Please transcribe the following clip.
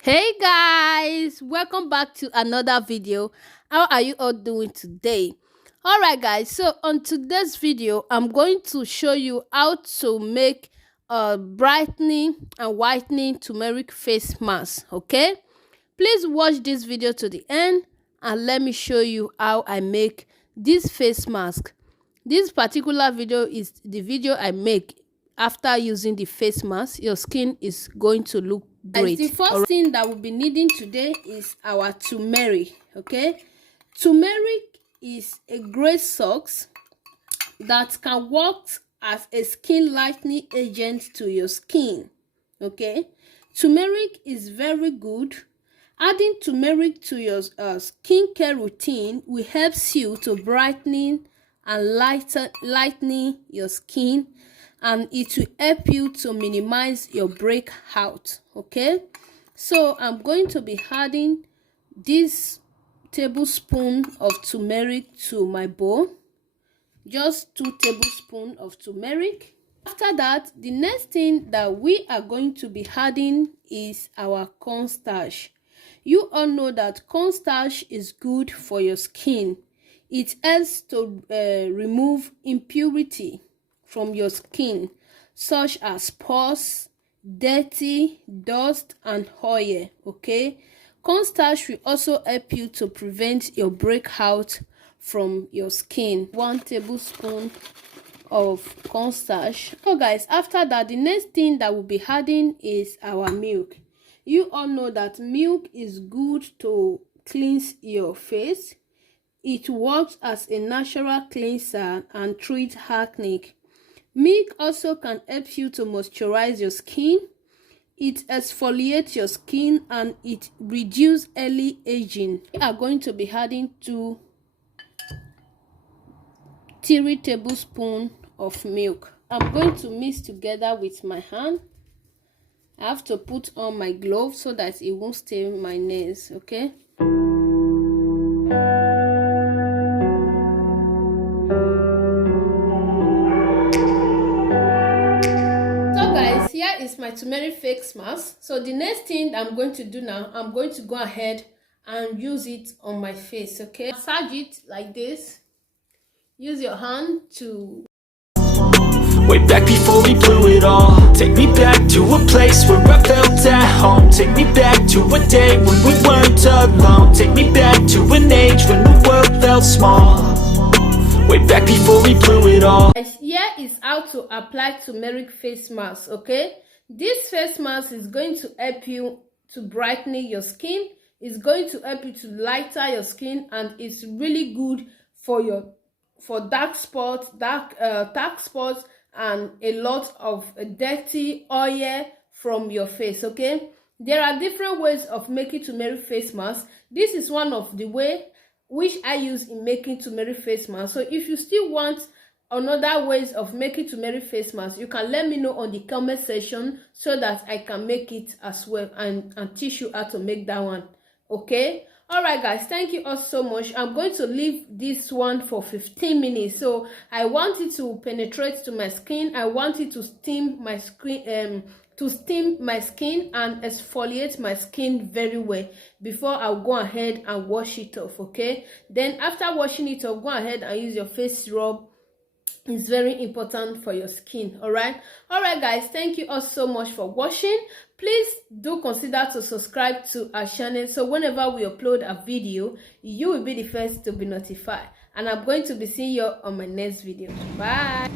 Hey guys, welcome back to another video. How are you all doing today? All right guys, so on today's video I'm going to show you how to make a brightening and whitening turmeric face mask. Okay, please watch this video to the end and let me show you how I make this face mask. This particular video is the video I make after using the face mask. Your skin is going to look great. The first thing that we'll be needing today is our turmeric. Okay, turmeric is a great sauce that can work as a skin lightening agent to your skin. Okay, turmeric is very good. Adding turmeric to your skincare routine will help you to brightening and lightening your skin, and it will help you to minimize your breakout. Okay, so I'm going to be adding this tablespoon of turmeric to my bowl. Just 2 tablespoons of turmeric. After that, the next thing that we are going to be adding is our cornstarch. You all know that cornstarch is good for your skin. It helps to remove impurity from your skin, such as pus, dirty, dust, and oil. Okay, cornstarch will also help you to prevent your breakout from your skin. 1 tablespoon of cornstarch. So guys, after that, the next thing that we'll be adding is our milk. You all know that milk is good to cleanse your face. It works as a natural cleanser and treats acne. Milk also can help you to moisturize your skin. It exfoliates your skin and it reduces early aging. We are going to be adding 3 tablespoons of milk. I'm going to mix together with my hand. I have to put on my gloves so that it won't stain my nails. Okay, so guys, here is my turmeric face mask. So the next thing I'm going to do now, I'm going to go ahead and use it on my face. Okay, massage it like this. Use your hand to way back before we blew it all. Take me back to a place where I felt at home. Take me back to a day when we weren't alone. Take me back to an age when the world felt small. Way back before we blew it all. Here is how to apply turmeric face mask. Okay, this face mask is going to help you to brighten your skin. It's going to help you to lighten your skin, and it's really good for dark spots, and a lot of dirty oil from your face. Okay, there are different ways of making turmeric face mask. This is one of the way which I use in making turmeric face mask. So if you still want another ways of making turmeric face mask, you can let me know on the comment section so that I can make it as well and teach you how to make that one. Okay, all right guys, thank you all so much. I'm going to leave this one for 15 minutes. So I want it to penetrate to my skin. I want it to steam my skin and exfoliate my skin very well before I'll go ahead and wash it off. Okay, then after washing it off, go ahead and use your face rub. It's very important for your skin. All right guys, thank you all so much for watching. Please do consider to subscribe to our channel, so whenever we upload a video, you will be the first to be notified. And I'm going to be seeing you on my next video. Bye.